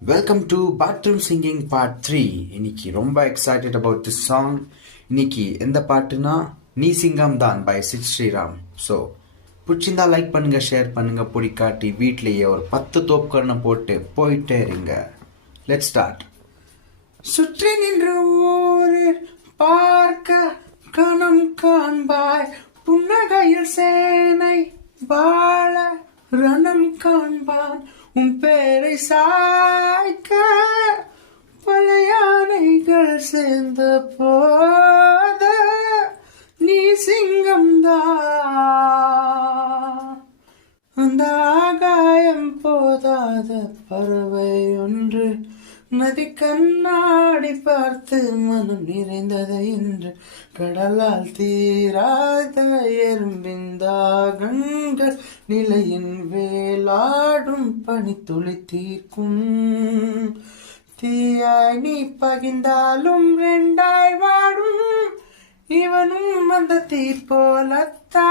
Welcome to bathroom singing part 3. இன்னைக்கு ரொம்ப excited about this song. இன்னைக்கு எந்த பாட்டுனா நீ சிங்கம் தான் பை சித் ஸ்ரீராம். ஸோ பிடிச்சிருந்தா லைக் பண்ணுங்க, ஷேர் பண்ணுங்க, பிடிக்காட்டி வீட்லேயே ஒரு 10 தோப்புக்கரணை போட்டு போயிட்டே இருங்க. Let's start. சுற்றி நின்று ஊரில் பார்க்க கணம் காண்பாய், புன்னகையில் சேனை வாழ ரணம் காண்பான், உன் பேரை சாய்க்க பல யானைகள் சேர்ந்த போத நீ சிங்கம்தான். அந்த ஆகாயம் போதாத பறவை ஒன்று நதி கண்ணாடி பார்த்து மனம் நிறைந்தது என்று, கடலால் தீராத எறும்பின் தாகங்கள் நிலையின் வேலாடும் பனித்துளி தீர்க்கும். தீயாய் நீ பகிர்ந்தாலும் ரெண்டாய் வாடும், இவனும் அந்த தீ போலத்தான்.